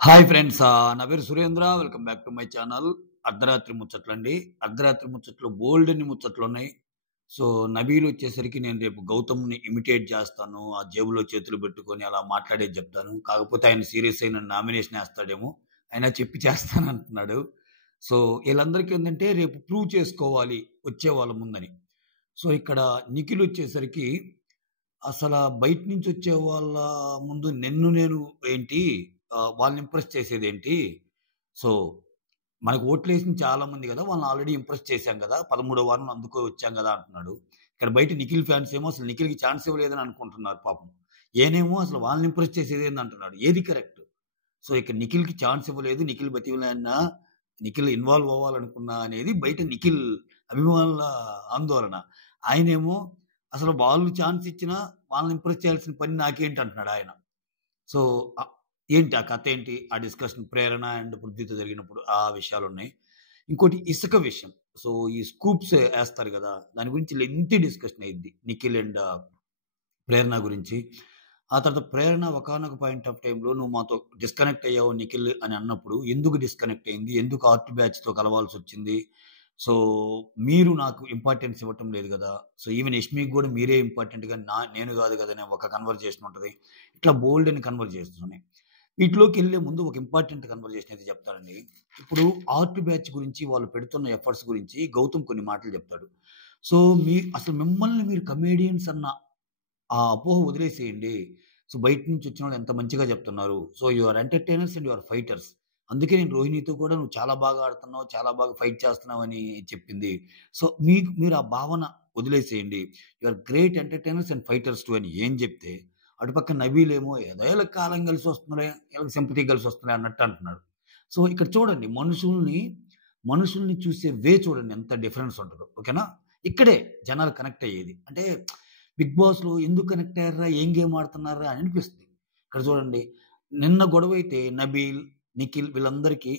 Hi friends. నా పేరు Surendra. Welcome back to my channel. అర్ధరాత్రి ముచ్చట్లండి. అర్ధరాత్రి ముచ్చట్లు బోలెడన్ని ముచ్చట్లున్నాయి. సో, నబీల్ వచ్చేసరికి నేను రేపు గౌతమ్‌ని ఇమిటేట్ చేస్తాను. ఆ జేబులో చేతులు పెట్టుకొని అలా మాట్లాడేది చెప్తాను. కాకపోతే ఆయన సీరియస్ అయి నన్ను నామినేషన్ ఏస్తాడేమో. అయినా చెప్పి చేస్తానంటున్నాడు. సో, ఈళ్ళందరికీ ఏందంటే రేపు ప్రూవ్ చేసుకోవాలి వచ్చే వాళ్ళ ముందని. సో, ఇక్కడ నిఖిల్ వచ్చేసరికి అసల బయట నుంచొచ్చే వాళ్ళ ముందు నన్ను నేను ఏంటి వాళ్ళని ఇంప్రెస్ చేసేదేంటి? సో, మనకు ఓట్లేసింది చాలా మంది గదా! వాళ్ళని ఆల్రెడీ ఇంప్రెస్ చేశాం గదా! 13వ వారంలో అందుకే వచ్చాం గదా! అంటున్నాడు. ఇక్కడ బయట నిఖిల్ ఫ్యాన్స్ ఏమో అసలు నిఖిల్‌కి ఛాన్స్ ఇవ్వలేదని అనుకుంటున్నారు పాపం. ఈయనేమో అసలు వాళ్ళని ఇంప్రెస్ చేసేదేందంటున్నాడు. ఏది కరెక్ట్? సో, ఇక్కడ నిఖిల్‌కి ఛాన్స్ ఇవ్వలేదు. నిఖిల్ బతిమిలాడినా, నిఖిల్ ఇన్వాల్వ్ అవ్వాలనుకున్నా అనేది బయట నిఖిల్ అభిమానుల ఆందోళన. ఆయనేమో అసలు వాళ్ళు ఛాన్స్ ఇచ్చినా వాళ్ళని ఇంప్రెస్ చేయాల్సిన పని నాకేంటి అంటున్నాడు ఆయన. సో, ఏంటి ఆ కథేంటి? ఆ డిస్కషన్ 'ప్రేరణ' అండ్ 'పృథ్వీ'తో జరిగినప్పుడు ఆ విషయాలున్నాయి. ఇంకోటి ఇసుక విషయం. సో, ఈ స్కూప్స్ ఏస్తారు గదా! దాని గురించి లెంథీ డిస్కషన్ అయ్యిద్ది. నిఖిల్ అండ్ 'ప్రేరణ' గురించి. ఆ తర్వాత 'ప్రేరణ' ఒకానొక పాయింట్ ఆఫ్ టైమ్‌లో "నువ్వు మాతో డిస్కనెక్ట్ అయ్యావు నిఖిల్" అని అన్నప్పుడు, ఎందుకు డిస్కనెక్ట్ అయింది? ఎందుకు ఆర్ట్ బ్యాచ్‌తో కలవాల్సొచ్చింది? సో, మీరు నాకు ఇంపార్టెన్స్ ఇవ్వటం లేదు గదా! సో, ఈవెన్ 'యష్మికి' గూడా మీరే ఇంపార్టెంట్‌గా నేను గాదు గదా! అనే ఒక కన్వర్జేషన్ ఉంటది. ఇట్లా బోలెడన్ని కన్వర్జేషన్స్ ఉన్నాయి. వీటిలోకెళ్ళే ముందు ఒక ఇంపార్టెంట్ కన్వర్జేషన్ అయితే చెప్తానండి. ఇప్పుడు ఆర్ట్ బ్యాచ్ గురించి వాళ్ళు పెడుతున్న ఎఫర్ట్స్ గురించి గౌతమ్ కొన్ని మాటలు చెప్తాడు. సో, అసలు మిమ్మల్ని మీరు కమేడియన్స్ అన్న ఆ అపోహ వదిలేసేయండి. సో, బయట నుంచి వచ్చినోళ్ళు ఎంత మంచిగా చెప్తున్నారు. So, you are entertainers and you are fighters. అందుకే నేను రోహిణితో కూడా "నువ్వు చాలా బాగా ఆడుతున్నావు. చాలా బాగా ఫైట్ చేస్తున్నావు" అని చెప్పింది. సో, మీరు ఆ భావన వదిలేసేయండి. You are great entertainers and fighters too అని ఏం చెప్తే, అటుపక్క నబీల్ ఏమో ఏదో ఈళ్ళకి కాలం కలిసి వస్తుందిలే, ఈళ్ళకి సింపథీ కలిసి వస్తుందిలే అన్నట్టు అంటున్నాడు. సో, ఇక్కడ చూడండి మనుషుల్ని చూసే చూడండి ఎంత డిఫరెన్స్ ఉంటదో. ఓకేనా? ఇక్కడే జనాలు కనెక్ట్ అయ్యేది. అంటే 'బిగ్ బాస్‌లో' ఎందుకు కనెక్ట్ అయ్యార్రా? ఏం గేమ్ ఆడుతున్నార్రా? అని అనిపిస్తది. ఇక్కడ చూడండి నిన్న గొడవైతే నబీల్, నిఖిల్ వీళ్ళందరికీ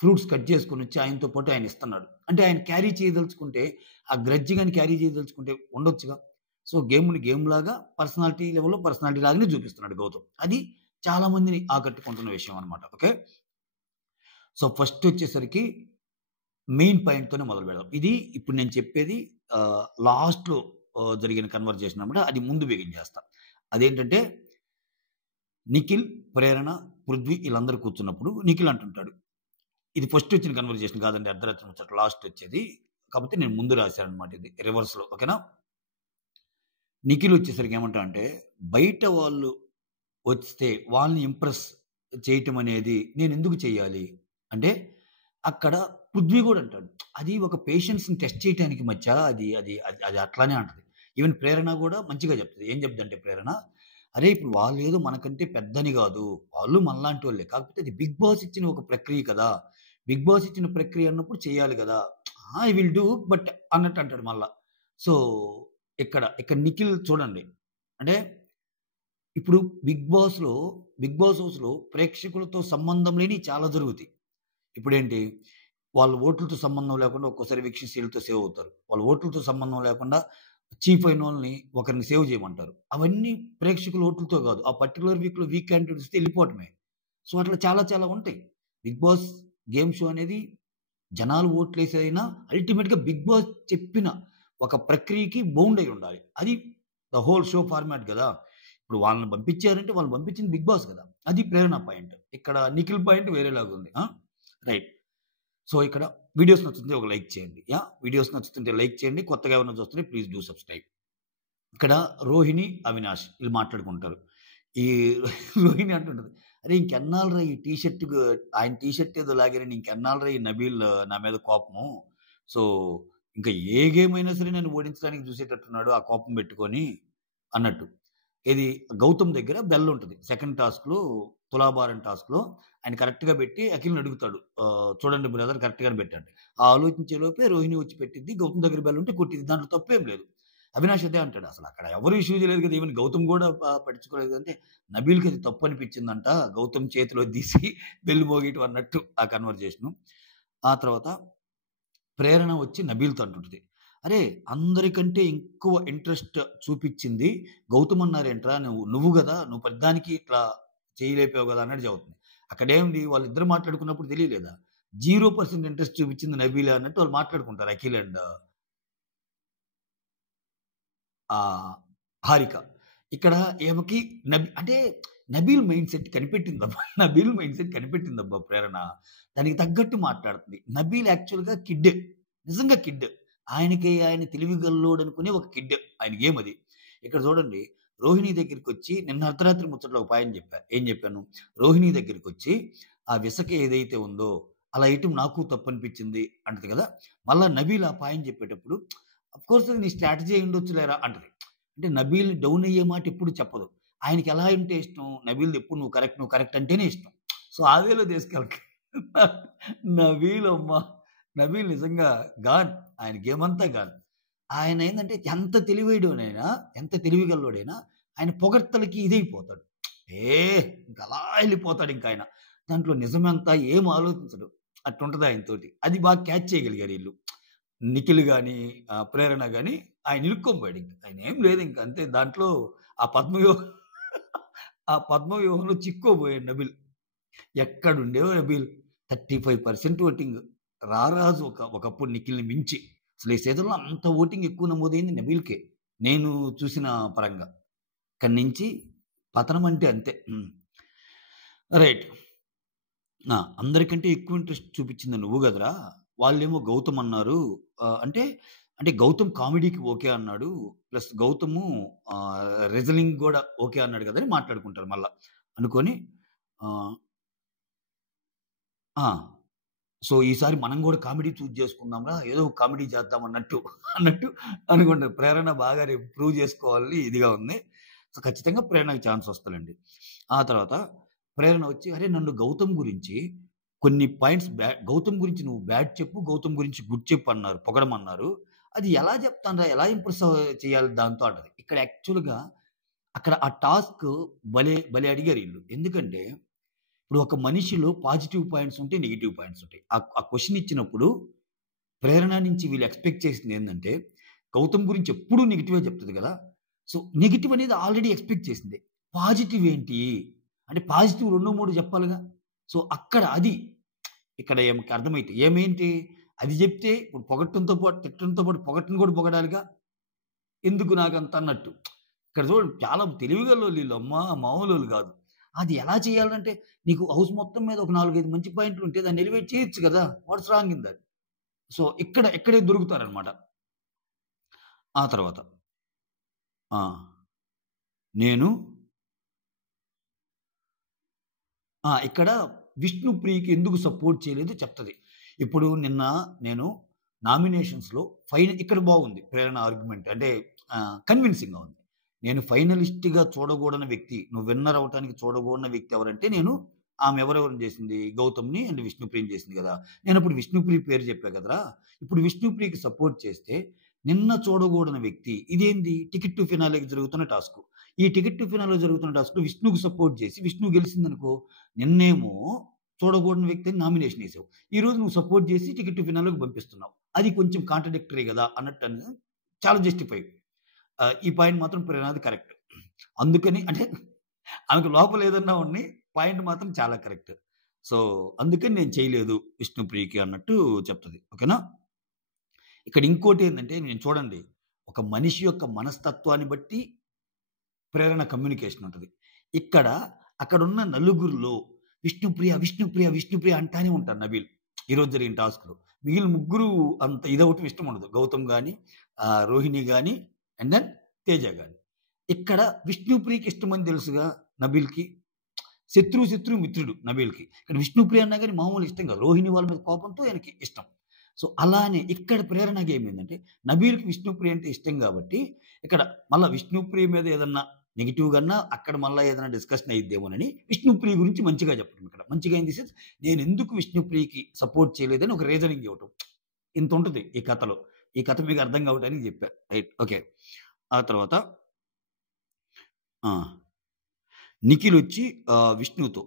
ఫ్రూట్స్ కట్ చేసుకొనొచ్చి ఆయనతో పాటు ఆయన ఇస్తున్నాడు. అంటే ఆయన క్యారీ చేయదలుచుకుంటే, ఆ గ్రడ్జ్ గాని క్యారీ చేయదలుచుకుంటే ఉండొచ్చుగా. సో, గేమ్‌ని గేమ్‌లాగా పర్సనాలిటీ లెవెల్‌లో పర్సనాలిటీ లాగానే చూపిస్తున్నాడు గౌతమ్. అది చాలా మందిని ఆకట్టుకుంటున్న విషయం అన్నమాట. ఓకే. సో, ఫస్ట్ వచ్చేసరికి మెయిన్ పాయింట్‌తోనే మొదలు పెడదాం. ఇది ఇప్పుడు నేను చెప్పేది లాస్ట్‌లో జరిగిన కన్వర్జేషన్ అన్నమాట. అది ముందు బిగిన్ చేస్తా. అదేంటంటే నిఖిల్, ప్రేరణ, పృథ్వీ ఈళ్ళందరూ కూర్చున్నప్పుడు నిఖిల్ అంటుంటాడు. ఇది ఫస్ట్ వచ్చిన కన్వర్జేషన్ కాదండి. అర్ధరాత్రి ముచ్చట లాస్ట్ వచ్చేది. కాపోతే నేను ముందు రాశానన్నమాట ఇది రివర్స్‌లో. ఓకేనా? నిఖిల్ వచ్చేసరికి ఏమంటాడంటే, బయట వాళ్ళు వస్తే వాళ్ళని ఇంప్రెస్ చేయటం అనేది నేనెందుకు చేయాలి? అంటే అక్కడ పృథ్వీ గూడా అంటాడు. అది ఒక పేషెన్స్‌ని టెస్ట్ చేయటానికి మచ్చా అది అది అది అది అట్లానే అంటది. ఈవెన్ ప్రేరణ గూడా మంచిగా చెప్తది. ఏం చెప్తదంటే ప్రేరణ, "అరేయ్! ఇప్పుడు వాళ్ళేదో మనకంటే పెద్దని గాదు. వాళ్ళు మనలాంటోళ్ళే. కాకపోతే అది బిగ్ బాస్ ఇచ్చిన ఒక ప్రక్రియ కదా! బిగ్ బాస్ ఇచ్చిన ప్రక్రియ అన్నప్పుడు చేయాలి గదా! ఐ విల్ డూ బట్" అన్నట్టు అంటాడు మళ్ళా. సో, ఇక్కడ నిఖిల్ చూడండి. అంటే ఇప్పుడు 'బిగ్ బాస్ హౌస్‌లో' ప్రేక్షకులతో సంబంధం లేనియి చాలా జరుగుతాయి. ఇప్పుడేంటి వాళ్ళ ఓట్లతో సంబంధం లేకుండా ఒక్కోసారి వీక్షణశీలతో సేవ్ అవుతారు. వాళ్ళ ఓట్లతో సంబంధం లేకుండా చీఫ్ అయినోళ్ళని ఒకరిని సేవ్ చేయమంటారు. అవన్నీ ప్రేక్షకుల ఓట్లతో గాదు. ఆ పర్టిక్యులర్ వీక్‌లో వీక్ క్యాండిడేట్ వస్తే ఎళ్ళిపోవటమే. సో, అట్లా చాలా చాలా ఉంటాయి. 'బిగ్ బాస్' గేమ్ షో అనేది జనాలు ఓట్లేసైనా అల్టిమేట్‌గా 'బిగ్ బాస్' చెప్పిన ఒక ప్రక్రియకి బౌండ్ అయ్యి ఉండాలి. అది ద హోల్ షో ఫార్మాట్ గదా! ఇప్పుడు వాళ్ళని పంపించారంటే వాళ్ళు పంపించింది 'బిగ్ బాస్' గదా! అది ప్రేరణ పాయింట్. ఇక్కడ నిఖిల్ పాయింట్ వేరేలాగుంది. రైట్. సో, ఇక్కడ వీడియోస్ నచ్చుతుంటే ఒక లైక్ చేయండి. వీడియోస్ నచ్చుతుంటే లైక్ చేయండి. కొత్తగా ఎవరైనా చూస్తుంటే ప్లీజ్ డూ సబ్‌స్క్రైబ్. ఇక్కడ రోహిణి, అవినాష్ ఈళ్ళు మాట్లాడుకుంటారు. ఈ రోహిణి అంటుంటది, "అరే! ఇంకెన్నాళ్ళురా ఈ టీ షర్ట్‌కు ఆయన టీ షర్ట్ ఏదో లాగారని ఇంకెన్నాళ్ళురా ఈ నబీల్ నా మీద కోపము. సో, ఇంకా ఏ గేమ్ అయినా సరే నన్ను ఓడించడానికి చూసేటట్టున్నాడు ఆ కోపం పెట్టుకొని" అన్నట్టు. ఇది గౌతమ్ దగ్గర బెల్ ఉంటది. సెకండ్ టాస్క్‌లో తులాభారం టాస్క్‌లో ఆయన కరెక్ట్‌గా పెట్టి అఖిల్‌ని అడుగుతాడు. "చూడండి బ్రదర్ కరెక్ట్‌గానే పెట్టండి." ఆ ఆలోచించే లోపే రోహిణి వచ్చి పెట్టిద్ది. గౌతమ్ దగ్గర బెల్ ఉంటే కొట్టిద్ది. దాంట్లో తప్పేం లేదు. అవినాష్ అదే అంటాడు. అసలక్కడ ఎవరు ఇష్యూ చేయలేదు కదా! ఈవెన్ గౌతమ్ గూడా పట్టించుకోలేదు అంటే, నబీల్‌కి అది తప్పు అనిపించిందంట. గౌతమ్ చేతిలో తీసి బెల్ మోగీయటం అన్నట్టు ఆ కన్వర్జేషను. ఆ తర్వాత ప్రేరణ వచ్చి నబీల్‌తో అంటుంటది. "అరే! అందరికంటే ఎక్కువ ఇంట్రెస్ట్ చూపిచ్చింది గౌతమ్ అన్నారేంట్రా? నువ్వు నువ్వు గదా! నువ్వు ప్రతిదానికి ఇట్లా చెయ్యి లేపావు గదా!" అన్నట్టు చెబుతుంది. అక్కడేంది వాళ్ళిద్దరు మాట్లాడుకున్నప్పుడు తెలియలేదా? 0% ఇంట్రెస్ట్ చూపించింది నబీలే అన్నట్టు వాళ్ళు మాట్లాడుకుంటారు అఖిల్ అండ్ ఆహ్, హారిక. ఇక్కడ ఈమెకి అంటే నబీల్ మైండ్ సెట్ కనిపెట్టిందబ్బా. నబీల్ మైండ్ సెట్ కనిపెట్టిందబ్బా ప్రేరణ. దానికి తగ్గట్టు మాట్లాడుతుంది. నబీల్ యాక్చువల్‌గా కిడ్. నిజంగా కిడ్. ఆయన తెలివి గల్లోడనుకునే ఒక కిడ్. ఆయన గేమ్ అది. ఇక్కడ చూడండి రోహిణి దగ్గరికొచ్చి నిన్న అర్ధరాత్రి ముచ్చట్లో ఒక పాయింట్ చెప్పా. ఏం చెప్పాను? రోహిణి దగ్గరికొచ్చి ఆ విసక ఏదైతే ఉందో అలా ఎయటం నాకు తప్పనిపించింది అంటది కదా! మళ్ళా నబీల్ ఆ పాయింట్ చెప్పేటప్పుడు అఫ్‌కోర్స్ నీ స్ట్రాటజీ అయ్యుండొచ్చులేరా అంటది. అంటే నబీల్ డౌన్ అయ్యే మాట ఎప్పుడు చెప్పదు. ఆయనకి ఎలా అంటే ఇష్టం, నబీల్‌ది ఎప్పుడు నువ్వు కరెక్ట్ అంటేనే ఇష్టం. సో, ఆ వేలో తీసుకెళ్ళకు. నబీల్ అమ్మ! నబీల్ నిజంగా గాన్. ఆయన గేమంతా గాన్. ఆయనేందంటే ఎంత తెలివిగల్లోడైనా ఆయన పొగడ్తలకి ఇదైపోతాడు. ఏ ఇంక అలా ఎళ్ళిపోతాడింకాయన. దాంట్లో నిజమెంత ఏం ఆలోచించడు. అట్టుంటది ఆయనతోటి. అది బాగా క్యాచ్ చేయగలిగారు ఈళ్ళు. నిఖిల్ గాని, ప్రేరణ గాని ఆయన ఇరుక్కోబోయాడింక. ఆయనేం లేదింక అంతే దాంట్లో ఆ పద్మవ్యూహం ఆ పద్మవ్యూహంలో చిక్కోబోయాడు నబిల్. ఎక్కడుండేవో నబీల్ 35% ఓటింగ్. రారాజు ఒకప్పుడు నిఖిల్‌ని మించి. అసలు ఈ సీజన్‌లో అంత ఓటింగ్ ఎక్కువ నమోదైంది నబీల్‌కే. నేను చూసిన పరంగా. ఇక్కడి నుంచి పతనం అంటే అంతే. రైట్. అందరికంటే ఎక్కువ ఇంట్రెస్ట్ చూపించింది నువ్వు గదరా! వాళ్ళేమో గౌతమ్ అన్నారు. అంటే, అంటే గౌతమ్ కామెడీకి ఓకే అన్నాడు. ప్లస్ గౌతము రెజ్లింగ్ గూడా ఓకే అన్నాడు గదా! అని మాట్లాడుకుంటారు మళ్ళా. అనుకోని ఆహ్, ఆ! సో, ఈసారి మనం గూడా కామెడీ చూజ్ చేసుకుందాంరా! ఏదో ఒక కామెడీ చేద్దాం అన్నట్టు అనుకుంటారు. ప్రేరణ బాగా రేపు ప్రూవ్ చేసుకోవాలి ఇదిగా ఉంది. సో, ఖచ్చితంగా ప్రేరణకి ఛాన్స్ వస్తదండి. ఆ తర్వాత ప్రేరణ వచ్చి, "అరే! నన్ను గౌతమ్ గురించి కొన్ని పాయింట్స్ గౌతమ్ గురించి నువ్వు బ్యాడ్ చెప్పు, గౌతమ్ గురించి గుడ్ చెప్పు అన్నారు. పొగడమన్నారు. అది ఎలా చెప్తానురా? ఎలా ఇంప్రెస్ చేయాలి దాంతో" అంటది. ఇక్కడ యాక్చువల్‌గా అక్కడ ఆ టాస్క్ భలే అడిగారు ఈళ్ళు. ఎందుకంటే ఇప్పుడు ఒక మనిషిలో పాజిటివ్ పాయింట్స్ ఉంటాయి. నెగెటివ్ పాయింట్స్ ఉంటాయి. ఆ క్వెషన్ ఇచ్చినప్పుడు ప్రేరణ నుంచి వీళ్ళు ఎక్స్‌పెక్ట్ చేసిందేందంటే, గౌతమ్ గురించి ఎప్పుడూ నెగెటివే చెప్తది గదా! సో, నెగెటివ్ అనేది ఆల్రెడీ ఎక్స్‌పెక్ట్ చేసింది. పాజిటివ్ ఏంటి? అంటే పాజిటివ్ 2, 3 చెప్పాలిగా. సో, అక్కడ అది ఇక్కడ ఈమెకి అర్థమైద్ది. ఏమేంటి? అది జెప్తే ఇప్పుడు పొగట్టంతో పాటు, తిట్టడంతో పాటు పొగట్టను గూడా పొగడాలిగా. ఎందుకు నాకంత అన్నట్టు. ఇక్కడ చూడండి చాలా తెలివిగల్లోళ్ళు ఈళ్ళు. అమ్మా! మామూలోళ్ళు గాదు. అది ఎలా చేయాలంటే, నీకు హౌస్ మొత్తం మీద ఒక 4, 5 మంచి పాయింట్లుంటే దాన్ని ఎలివేట్ చేయొచ్చు గదా! What's wrong in that? So, ఇక్కడే దొరుకుతారనమాట. ఆ తర్వాత ఆ! నేను ఇక్కడ విష్ణుప్రియకి ఎందుకు సపోర్ట్ చేయలేదో చెప్తది. ఇప్పుడు నిన్న నేను నామినేషన్స్‌లో ఇక్కడ బాగుంది ప్రేరణ ఆర్గ్యుమెంట్. అంటే కన్విన్సింగ్‌గా ఉంది. నేను ఫైనలిస్ట్‌గా చూడగూడని వ్యక్తి, నువ్వు విన్నర్ అవ్వటానికి చూడగూడని వ్యక్తి ఎవరంటే ఆమె ఎవరెవరిని చేసింది? గౌతమ్‌ని అండ్ విష్ణుప్రియని చేసింది గదా! నేనప్పుడు విష్ణుప్రియ పేరు చెప్పా కదరా! ఇప్పుడు విష్ణుప్రియకి సపోర్ట్ చేస్తే నిన్న చూడగూడని వ్యక్తి ఇదేంది? టికెట్ టు ఫినాలేకి జరుగుతున్న టాస్కు. ఈ టికెట్ టు ఫినాలేలో జరుగుతున్న టాస్క్‌లో విష్ణుకి సపోర్ట్ చేసి విష్ణు గెలిసిందనుకో నిన్నేమో చూడకూడని వ్యక్తిని నామినేషన్ ఏసావు. ఈరోజు నువ్వు సపోర్ట్ చేసి టికెట్ టు ఫినాలేకి పంపిస్తున్నావు. అది కొంచెం కాంట్రడిక్టరీ గదా! అన్నట్టని చాలా జస్టిఫై. ఈ పాయింట్ మాత్రం ప్రేరణది కరెక్ట్. అందుకని అంటే ఆమెకు లోపల ఏదన్నా ఉన్ని పాయింట్ మాత్రం చాలా కరెక్ట్. సో, అందుకని నేను చేయలేదు విష్ణుప్రియకి అన్నట్టు చెప్తది. ఓకేనా? ఇక్కడ ఇంకోటేందంటే నేను చూడండి. ఒక మనిషి యొక్క మనస్తత్వాన్ని బట్టి ప్రేరణ కమ్యూనికేషన్ ఉంటది. ఇక్కడ అక్కడున్న నలుగురిలో విష్ణుప్రియ అంటానే ఉంటారు నబీల్. ఈరోజు జరిగిన టాస్క్‌లో. మిగిలిన ముగ్గురు అంత ఇదవ్వటం ఇష్టం ఉండదు. గౌతమ్ గాని, రోహిణి గాని అండ్ దెన్ తేజ గాని. ఇక్కడ విష్ణుప్రియకి ఇష్టమని తెలుసుగా నబీల్‌కి. శత్రువు మిత్రుడు నబీల్‌కి. ఇక్కడ విష్ణుప్రియ అన్నా గాని మామూలు ఇష్టం కాదు. రోహిణి వాళ్ళ మీద కోపంతో ఆయనకి ఇష్టం. సో, అలానే ఇక్కడ ప్రేరణ గేమ్ ఏందంటే నబీల్‌కి విష్ణుప్రియ అంటే ఇష్టం గాబట్టి ఇక్కడ మళ్ళా విష్ణుప్రియ మీద ఏదన్నా నెగెటివ్‌గా అన్నా అక్కడ మళ్ళా ఏదైనా డిస్కషన్ అయ్యిద్దేమోనని విష్ణుప్రియ గురించి మంచిగా చెప్పడం ఇక్కడ. మంచిగా ఇన్ ది సెన్స్ నేనెందుకు విష్ణుప్రియకి సపోర్ట్ చేయలేదని ఒక రీజనింగ్ ఇవ్వటం. ఇంతుంటది ఈ కథలో. ఈ కథ మీకు అర్థం కావటానికి చెప్పా. రైట్. ఓకే. ఆ తర్వాత ఆ! నిఖిలొచ్చి విష్ణుతో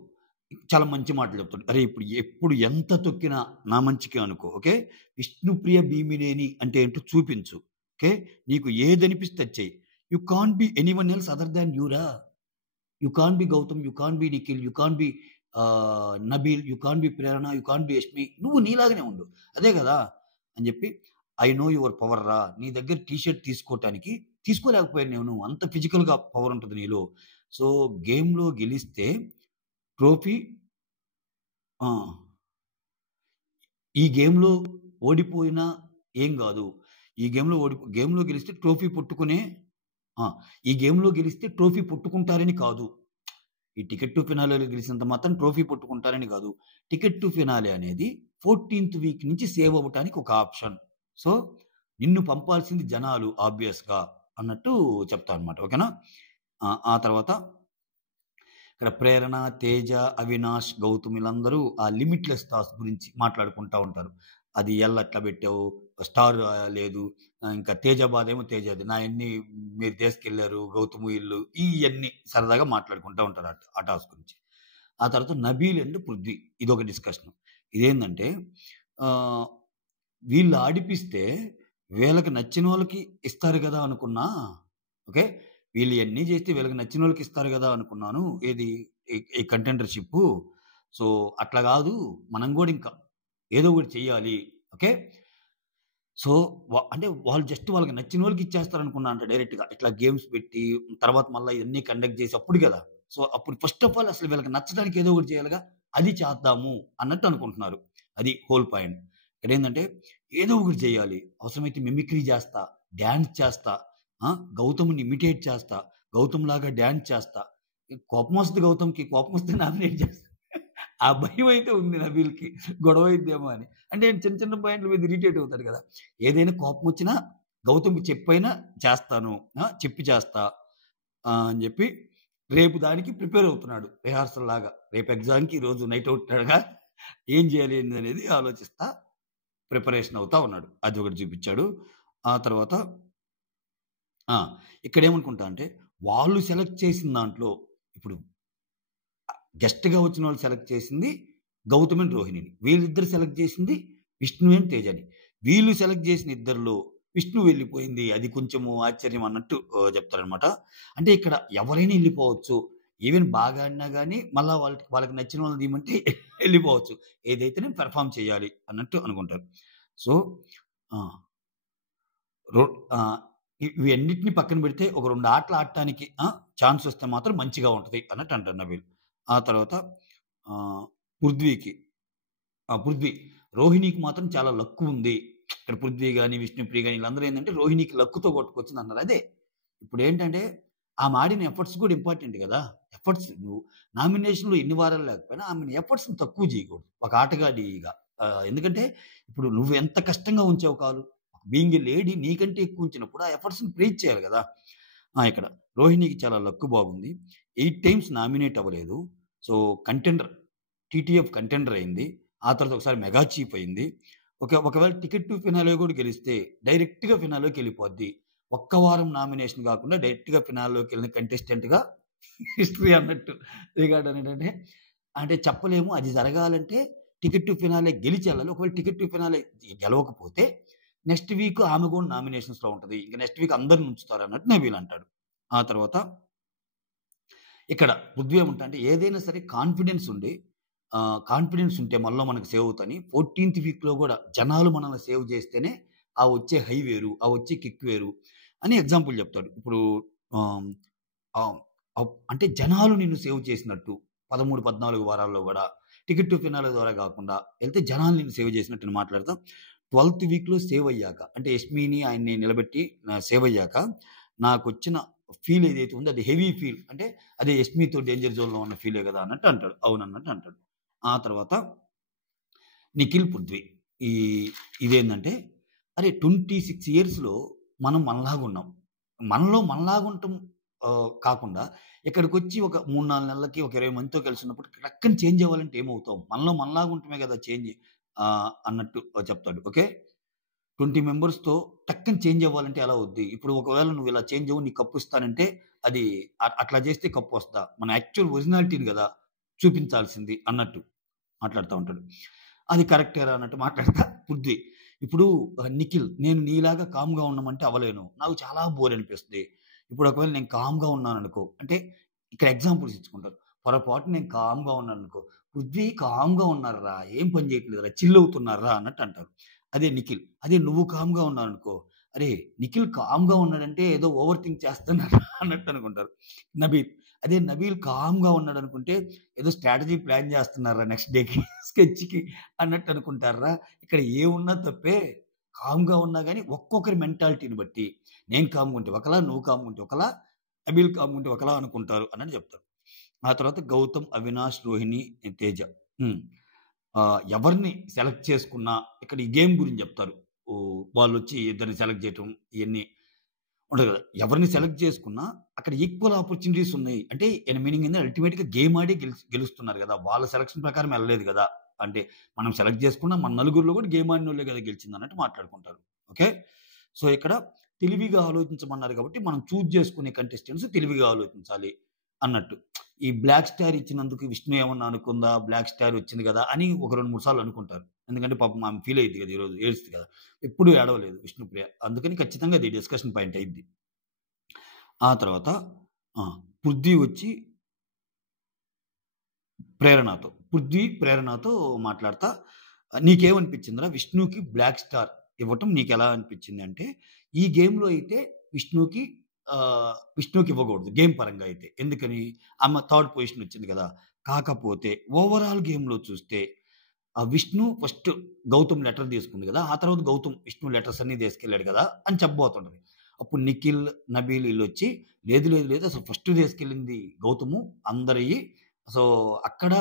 చాలా మంచి మాటలు చెప్తాడు. "అరేయ్! ఎప్పుడు ఎంత తొక్కినా నా మంచికే అనుకో. ఓకే. విష్ణుప్రియ భీమినేని అంటే ఏంటో చూపించు. ఓకే. నీకు ఏదనిపిస్తే అది చెయ్యి. You can't be anyone else other than you రా. You can't be Gautham. You can't be Nikhil. You can't be Nabeel you can't be Prerana, you can't be Yashmi. నువ్వు నీలాగానే ఉండు. అదే కదా! అని చెప్పి ఐ నో యువర్ పవర్ రా. నీ దగ్గర టీ షర్ట్ తీసుకోవటానికి తీసుకోలేకపోయాను నేను. అంత ఫిజికల్‌గా పవర్ ఉంటది నీలో. సో, గేమ్‌లో గెలిస్తే ట్రోఫీ ఆ! ఈ గేమ్‌లో ఓడిపోయినా ఏం గాదు. ఈ గేమ్‌లో గెలిస్తే ట్రోఫీ పట్టుకునే ఆ! ఈ గేమ్‌లో గెలిస్తే ట్రోఫీ పట్టుకుంటారని కాదు. ఈ టికెట్ టు ఫినాలేలో గెలిసినంత మాత్రం ట్రోఫీ పట్టుకుంటారని గాదు. టికెట్ టు ఫినాలే అనేది 14థ్ వీక్ నుంచి సేవ్ అవ్వటానికి ఒక ఆప్షన్. సో, నిన్ను పంపాల్సింది జనాలు ఆబ్వియస్‌గా అన్నట్టు చెప్తా అన్నమాట. ఓకేనా? ఆ తర్వాత ఇక్కడ ప్రేరణ, తేజ, అవినాష్, గౌతమ్ వీళ్ళందరూ ఆ లిమిట్‌లెస్ టాస్క్ గురించి మాట్లాడుకుంటా ఉంటారు. అది ఎట్లా పెట్టావు? స్టార్ లేదు. ఇంకా తేజ బాధేమో తేజది. నాయన్నీ మీరు తీసుకెళ్లారు గౌతమ్ ఈళ్ళు ఇయన్నీ సరదాగా మాట్లాడుకుంటా ఉంటారు ఆ టాస్క్ గురించి. ఆ తర్వాత నబీల్ అండ్ పృథ్వీ ఇదొక డిస్కషన్. ఇదేందంటే ఆహ్, వీళ్ళు ఆడిపిస్తే వీళ్ళకి నచ్చినోళ్ళకి ఇస్తారు గదా! అనుకున్నా. ఓకే. వీళ్ళు ఇయన్నీ జేస్తే వీళ్ళకి నచ్చినోళ్ళకి ఇస్తారు గదా! అనుకున్నాను. ఏది ఈ కంటెండర్‌షిప్పు. సో, అట్లా గాదు. మనం గూడా ఇంకా ఏదో ఒకటి చెయ్యాలి. ఓకే. సో, అంటే వాళ్ళు జస్ట్ వాళ్ళకి నచ్చినోళ్ళకి ఇచ్చేస్తారనుకున్నా అంట డైరెక్ట్‌గా. ఇట్లా గేమ్స్ పెట్టి తర్వాత మళ్ళా ఇయన్నీ కండక్ట్ జేసి అప్పుడు గదా! సో, అప్పుడు ఫస్ట్ ఆఫ్ ఆల్ అసలు వీళ్ళకి నచ్చడానికి ఏదో ఒకటి చేయాలిగా. అది చేద్దాము అన్నట్టు అనుకుంటున్నారు. అది హోల్ పాయింట్. ఇక్కడేందంటే ఏదో ఒకటి చేయాలి. అవసరమైతే మిమిక్రీ జేస్తా, డాన్స్ చేస్తా, ఆ! గౌతమ్‌ని ఇమిటేట్ చేస్తా, గౌతమ్‌లాగా డాన్స్ చేస్తా. కోపమొస్తది గౌతమ్‌కి. కోపమొస్తే నామినేట్ చేస్తా. ఆ భయమైతే ఉంది నబీల్‌కి. గొడవయిద్దేమో అని. అంటే చిన్న చిన్న పాయింట్ల మీద ఇరిటేట్ అవుతాడు గదా! ఏదైనా కోపమొచ్చినా గౌతమ్‌కి చెప్పైనా చేస్తాను. చెప్పి చేస్తా అని జెప్పి రేపు దానికి ప్రిపేర్ అవుతున్నాడు. రిహార్సల్ లాగా. రేపు ఎగ్జామ్‌కి ఈరోజు నైట్ అవుట్‌గా ఏం జేయాలి ఏందనేది ఆలోచిస్తా ప్రిపరేషన్ అవుతా ఉన్నాడు. అదొకటి చూపిచ్చాడు. ఆ తర్వాత ఆ! ఇక్కడేమనుకుంటా అంటే వాళ్ళు సెలెక్ట్ చేసిన దాంట్లో ఇప్పుడు గెస్ట్‌గా వచ్చినోళ్ళు సెలెక్ట్ చేసింది గౌతమ్ అండ్ రోహిణిని. వీళ్ళిద్దరు సెలెక్ట్ చేసింది విష్ణు అండ్ తేజని. వీళ్ళు సెలెక్ట్ చేసిన ఇద్దరిలో విష్ణు వెళ్ళిపోయింది. అది కొంచెము ఆశ్చర్యం అన్నట్టు చెప్తారనమాట. అంటే ఇక్కడ ఎవరైనా ఎళ్ళిపోవచ్చు. ఈవెన్ బాగా ఆడినా గాని మళ్ళా వాళ్ళకి నచ్చిన వాళ్ళని తీయమంటే ఎళ్ళిపోవచ్చు. ఏదైతేనే పెర్ఫార్మ్ చేయాలి అన్నట్టు అనుకుంటారు. సో, ఆ! రొ ఆహ్, ఇవన్నిటిని పక్కన పెడితే ఒక 2 ఆటలు ఆడటానికి ఛాన్స్ వస్తే మాత్రం మంచిగా ఉంటది అన్నట్టు అంటారు నబీల్. ఆ తర్వాత ఆహ్, పృథ్వీకి పృథ్వీ. రోహిణికి మాత్రం చాలా లక్ ఉంది. ఇక్కడ పృథ్వీ గాని, విష్ణుప్రియ గాని వీళ్ళందరూ ఏందంటే రోహిణికి లక్‌తో కొట్టుకొచ్చిందన్నారు. అదే ఇప్పుడేంటంటే ఆమె ఆడిన ఎఫర్ట్స్ కూడా ఇంపార్టెంట్ గదా! ఎఫర్ట్స్ నువ్వు నామినేషన్‌లో ఎన్ని వారాలు లేకపోయినా ఆమెని ఎఫర్ట్స్‌ని తక్కువ చేయకూడదు. ఒక ఆటగాడిగా. ఎందుకంటే ఇప్పుడు నువ్వు ఎంత కష్టంగా ఉంచావు కాలు. బీయింగ్ ఎ లేడీ నీకంటే ఎక్కువ ఉంచినప్పుడు ఆ ఎఫర్ట్స్‌ని ప్రైజ్ చేయాలి గదా! ఇక్కడ రోహిణికి చాలా లక్ బాగుంది. 8 టైమ్స్ నామినేట్ అవ్వలేదు. సో, కంటెండర్ టీటీఎఫ్ కంటెండర్ అయింది. ఆ తర్వాత ఒకసారి మెగా చీఫ్ అయింది. ఒకవేళ టికెట్ టు ఫినాలే కూడా గెలిస్తే డైరెక్ట్‌గా ఫినాలేకెళ్ళిపోద్ది. ఒక్క వారం నామినేషన్ గాకుండా డైరెక్ట్‌గా ఫినాల్‌లోకెళ్ళిన కంటెస్టెంట్‌గా హిస్టరీ అన్నట్టు. రికార్డ్ అనేటంటే అంటే చెప్పలేము. అది జరగాలంటే టికెట్ టు ఫినాలే గెలిచెళ్ళాలి. ఒకవేళ టికెట్ టు ఫినాలే గెలవకపోతే నెక్స్ట్ వీక్ ఆమె కూడా నామినేషన్స్‌లో ఉంటది. ఇంక నెక్స్ట్ వీక్ అందరిని ఉంచుతారన్నట్టు నబీల్ అంటాడు. ఆ తర్వాత ఇక్కడ పృథ్వీ ఏమంటా అంటే ఏదైనా సరే కాన్ఫిడెన్స్ ఉంటే మనలో మనకు సేవ్ అవుతని 14థ్ వీక్‌లో గూడా జనాలు మనల్ని సేవ్ జేస్తేనే ఆ వచ్చే హై వేరు, ఆ వచ్చే కిక్ వేరు అని ఎగ్జాంపుల్ జెప్తాడు. ఇప్పుడు ఆహ్, ఆహ్, అంటే జనాలు నిన్ను సేవ్ చేసినట్టు 13, 14 వారాల్లో గూడా టికెట్ టు ఫినాలే ద్వారా గాకుండా ఎళ్తే జనాలు నిన్ను సేవ్ చేసినట్టు అని మాట్లాడతా 12థ్ వీక్‌లో సేవ్ అయ్యాక అంటే యష్మిని ఆయన్ని నిలబెట్టి సేవ్ అయ్యాక నాకొచ్చిన ఫీల్ ఏదైతే ఉందో అది హెవీ ఫీల్. అంటే అదే 'యష్మితో డేంజర్ జోన్‌లో ఉన్న ఫీలే గదా!' అన్నట్టు అంటాడు. అవునన్నట్టు అంటాడు. ఆ తర్వాత నిఖిల్, పృథ్వీ. ఈ ఇదేందంటే అరే 26 ఇయర్స్‌లో మనం మనలాగున్నాం. మనలో మనలాగుంటం కాకుండా ఇక్కడికొచ్చి ఒక 3, 4 నెలలకి ఒక 20 మందితో కలిసున్నప్పుడు టక్కని చేంజ్ అవ్వాలంటే ఏమవుతాం? మనలో మనలాగుంటమే గదా! చేంజ్ అన్నట్టు చెప్తాడు. ఓకే. 20 మెంబర్స్‌తో టక్కని చేంజ్ అవ్వాలంటే ఎలా అవుద్ది? ఇప్పుడు ఒకవేళ నువ్వు ఇలా చేంజ్ అవ్వు నీకు కప్పిస్తానంటే అది అట్లా చేస్తే కప్పొస్తదా? మన యాక్చువల్ ఒరిజినాలిటీని గదా! చూపించాల్సింది అన్నట్టు మాట్లాడుతా ఉంటాడు. అది కరెక్టేరా అన్నట్టు మాట్లాడతా పృథ్వీ. ఇప్పుడు నిఖిల్ నేను నీలాగా కామ్‌గా ఉండమంటే అవ్వలేను. నాకు చాలా బోర్ అనిపిస్తది. ఇప్పుడు ఒకవేళ నేను కామ్‌గా ఉన్నాననుకో అంటే ఇక్కడ ఎగ్జాంపుల్స్ ఇచ్చుకుంటారు. పొరపాటున నేను కామ్‌గా ఉన్నాననుకో పృథ్వీ కామ్‌గా ఉన్నారురా. ఏం పని చేయట్లేదురా. చిల్ అవుతున్నారురా అన్నట్టు అంటారు. అదే నిఖిల్. అదే నువ్వు కామ్‌గా ఉన్నావనుకో, అరే! నిఖిల్ కామ్‌గా ఉన్నాడంటే ఏదో ఓవర్ థింక్ చేస్తున్నాడు అన్నట్టు అనుకుంటారు. నబీల్. అదే నబీల్ కామ్‌గా ఉన్నాడనుకుంటే ఏదో స్ట్రాటజీ ప్లాన్ చేస్తున్నారురా నెక్స్ట్ డేకి స్కెచ్‌కి అన్నట్టు అనుకుంటారురా. ఇక్కడ ఏమున్నా తప్పే. కామ్‌గా ఉన్నా గాని ఒక్కొక్కరి మెంటాలిటీని బట్టి నేను కామ్‌గా ఉంటే ఒకలా, నువ్వు కామ్‌గా ఉంటే ఒకలా, నబీల్ కామ్‌గా ఉంటే ఒకలా అనుకుంటారు అన్నట్టు చెప్తారు. ఆ తర్వాత గౌతమ్, అవినాష్, రోహిణి, తేజ. హ్మ్. ఎవరిని సెలెక్ట్ చేసుకున్నా ఇక్కడ ఈ గేమ్ గురించి చెప్తారు. వాళ్ళొచ్చి ఇద్దరిని సెలెక్ట్ చేయటం ఇయన్నీ ఉంటది కదా! ఎవరిని సెలెక్ట్ చేసుకున్నా అక్కడ ఈక్వల్ ఆపర్చునిటీస్ ఉన్నాయి. అంటే ఈయన మీనింగ్ ఏంది అల్టిమేట్‌గా గేమ్ ఆడి గెలుస్తున్నారు గదా! వాళ్ళ సెలక్షన్ ప్రకారం ఎళ్ళలేదు గదా! అంటే మనం సెలెక్ట్ చేసుకున్న మన నలుగురిలో కూడా గేమ్ ఆడినోళ్ళే గదా! గెలిచిందన్నట్టు మాట్లాడుకుంటారు. ఓకే. సో, ఇక్కడ తెలివిగా ఆలోచించమన్నారు కాబట్టి మనం చూజ్ చేసుకునే కంటెస్టెంట్స్ తెలివిగా ఆలోచించాలి అన్నట్టు. ఈ బ్లాక్ స్టార్ ఇచ్చినందుకు విష్ణు ఏమన్నా అనుకుందా? బ్లాక్ స్టార్ వచ్చింది గదా! అని ఒక 2, 3 సార్లు అనుకుంటారు. ఎందుకంటే పాపం ఆమె ఫీల్ అయ్యిద్ది గదా! ఈరోజు ఏడుస్తది కదా! ఎప్పుడు ఏడవలేదు విష్ణుప్రియ. అందుకని ఖచ్చితంగా అది డిస్కషన్ పాయింట్ అయ్యిద్ది. ఆ తర్వాత ఆ! పృథ్వీ వచ్చి ప్రేరణతో మాట్లాడతా "నీకేమనిపించిందిరా విష్ణుకి బ్లాక్ స్టార్ ఇవ్వటం నీకెలా అనిపించింది?" అంటే, ఈ గేమ్‌లో అయితే విష్ణుకి విష్ణుకి ఇవ్వకూడదు గేమ్ పరంగా అయితే. ఎందుకని? ఆమె థర్డ్ పొజిషన్ వచ్చింది కదా! కాకపోతే ఓవరాల్ గేమ్‌లో చూస్తే విష్ణు ఫస్ట్ గౌతమ్ లెటర్ తీసుకుంది గదా! ఆ తర్వాత గౌతమ్ విష్ణు లెటర్స్ అన్నీ తీసుకెళ్ళాడు గదా! అని చెప్పబోతుంటది. అప్పుడు నిఖిల్, నబీల్ ఈళ్ళొచ్చి లేదు అసలు ఫస్ట్ తీసుకెళ్ళింది గౌతము అందరియి. సో, అక్కడ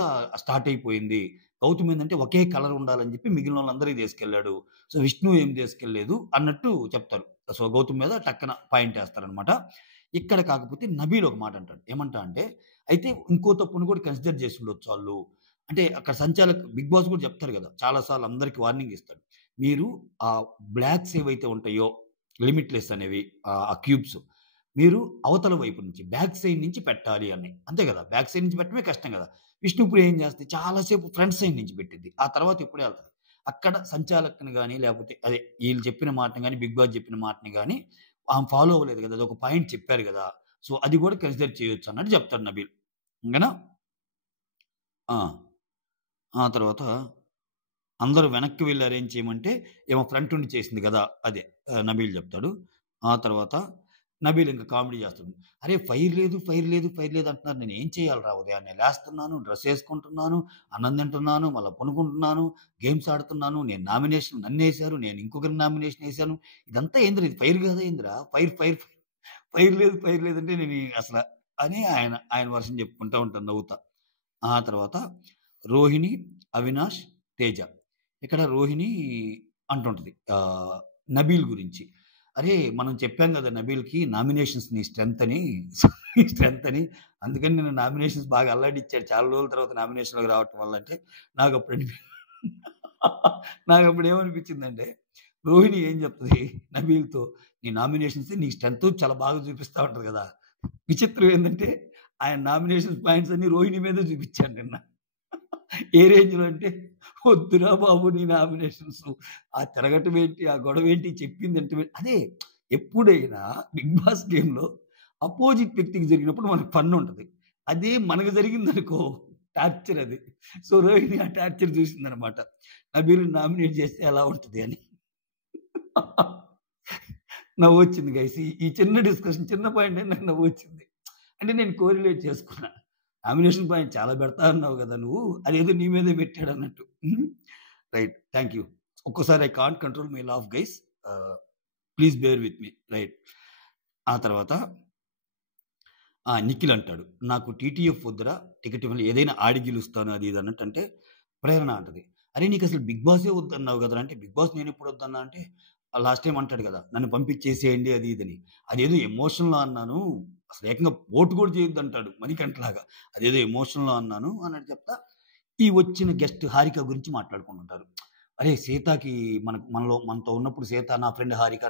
స్టార్ట్ అయిపోయింది. గౌతమ్ ఏందంటే ఒకే కలర్ ఉండాలని చెప్పి మిగిలినోళ్ళందరియి తీసుకెళ్ళాడు. సో, విష్ణు ఏం తీసుకెళ్ళలేదు అన్నట్టు చెప్తారు. సో, గౌతమ్ మీద టక్కన పాయింట్ ఏస్తారనమాట. ఇక్కడ కాకపోతే నబీల్ ఒక మాట అంటాడు. ఏమంటా అంటే, అయితే ఇంకో తప్పును కూడా కన్సిడర్ చేసుండొచ్చు ఆళ్ళు. అంటే అక్కడ బిగ్ బాస్ కూడా చెప్తారు గదా! చాలా సార్లు అందరికి వార్నింగ్ ఇస్తాడు. మీరు ఆ బ్లాక్స్ ఏవైతే ఉంటాయో లిమిట్‌లెస్ అనేవి ఆ క్యూబ్స్ మీరు అవతల వైపు నుంచి బ్యాక్ సైడ్ నుంచి పెట్టాలి అని. అంతే గదా! బ్యాక్ సైడ్ నుంచి పెట్టడమే కష్టం గదా! విష్ణుప్రియ ఏం చేస్తది చాలా సేపు ఫ్రంట్ సైడ్ నుంచి పెట్టిద్ది. ఆ తర్వాత ఇప్పుడే ఎళ్తది. అక్కడ సంచాలకుని గాని లేపోతే అదే ఈళ్ళు చెప్పిన మాటని గాని, బిగ్ బాస్ చెప్పిన మాటని గాని ఆమె ఫాలో అవ్వలేదు గదా! అదొక పాయింట్ చెప్పారు గదా! సో, అది కూడా కన్సిడర్ చేయొచ్చు అన్నట్టు చెప్తాడు నబీల్. ఇంగనా? ఆ! ఆ తర్వాత అందరూ వెనక్కి వెళ్లి అరేంజ్ చేయమంటే, ఏమో ఫ్రంట్ ఉండి చేసింది గదా! అదే నబీల్ జెప్తాడు. ఆ తర్వాత నబీల్ ఇంక కామెడీ జేస్తాడు. "అరే! ఫైర్ లేదు అంటున్నారు. నేనేం చేయాలిరా ఉదయాన్నే లేస్తున్నాను, డ్రెస్ ఏసుకుంటున్నాను, అన్నం తింటున్నాను, మళ్ళా పనుకుంటున్నాను, గేమ్స్ ఆడుతున్నాను. నేను నామినేషన్ నన్నేసారు. నేను ఇంకొకరిని నామినేషన్ ఏసాను. ఇదంతా ఏందిరా ఇది ఫైర్ గాదా ఏందిరా? ఫైర్ లేదంటే నేను అసల" అని ఆయన వర్షన్ జెప్పుకుంటా ఉంటాను నవ్వుతా. ఆ తర్వాత రోహిణి, అవినాష్, తేజ. ఇక్కడ రోహిణి అంటుంటది నబీల్ గురించి. "అరే! మనం చెప్పాం గదా! నబీల్‌కి నామినేషన్స్ నీ స్ట్రెంత్ అని. నీ స్ట్రెంత్ అని. అందుకని నిన్ను నామినేషన్స్ బాగా అల్లాడిచ్చాడు. చాలా రోజుల తర్వాత నామినేషన్‌లోకి రావటం వల్ల" అంటే నాకప్పుడు నాకప్పుడు ఏమనిపించిందంటే, రోహిణి ఏం చెప్తది నబీల్‌తో, "నీ నామినేషన్సే నీకు స్ట్రెంత్ చాలా బాగా చూపిస్తా ఉంటది గదా!" విచిత్రం ఏందంటే, ఆయన నామినేషన్స్ పాయింట్స్ అన్నీ రోహిణి మీదే చూపిచ్చాడు నిన్న. ఏ రేంజ్‌లో అంటే, "వద్దురా బాబు నీ నామినేషన్స్. ఆ తిరగటమేంటి, ఆ గొడవేంటి, చెప్పిందింటమే" అదే ఎప్పుడైనా బిగ్ బాస్ గేమ్‌లో అపోజిట్ వ్యక్తికి జరిగినప్పుడు మనకు ఫన్ ఉంటది. అదే మనకు జరిగిందనుకో టార్చర్ అది. సో, రోహిణి ఆ టార్చర్ చూసిందనమాట. నబీల్‌ని నామినేట్ చేస్తే ఎలా ఉంటది అని. నవ్వొచ్చింది గైస్. ఈ చిన్న డిస్కషన్ చిన్న పాయింటే నాకు నవ్వొచ్చింది. అంటే నేను కోరిలేట్ చేసుకున్నా. నామినేషన్ పాయింట్ చాలా పెడతా అన్నావు గదా! నువ్వు. అదేదో నీ మీదే పెట్టాడన్నట్టు. హ్మ్. రైట్. Thank you. ఒక్కోసారి I can't control my laugh guys. Please bear with me. Right. ఆ తర్వాత నిఖిల్ అంటాడు. "నాకు టీటీఎఫ్ వద్దురా! టికెట్ ఇవ్వను. ఏదైనా ఆడి గెలుస్తాను" అది ఇది అన్నట్టంటే, ప్రేరణ అంటది. "అరె! నీకసలు బిగ్ బాసే వద్దన్నావు గదరా!" అంటే, "బిగ్ బాస్ నేనెప్పుడు వద్దన్నా" అంటే, లాస్ట్ టైమ్ అంటాడు గదా! "నన్ను పంపించేసేయండి" అది ఇదని. అదేదో ఎమోషన్‌లో అన్నాను. అసలు ఏకంగా ఓటు కూడా చేయొద్దంటాడు మణికంఠలాగా. అదేదో ఎమోషన్‌లో అన్నాను అన్నట్టు చెప్తా, ఈ వచ్చిన గెస్ట్ హారిక గురించి మాట్లాడుకుంటుంటారు. "అరే! సీతకి మనతో ఉన్నప్పుడు సీత నా ఫ్రెండ్ హారిక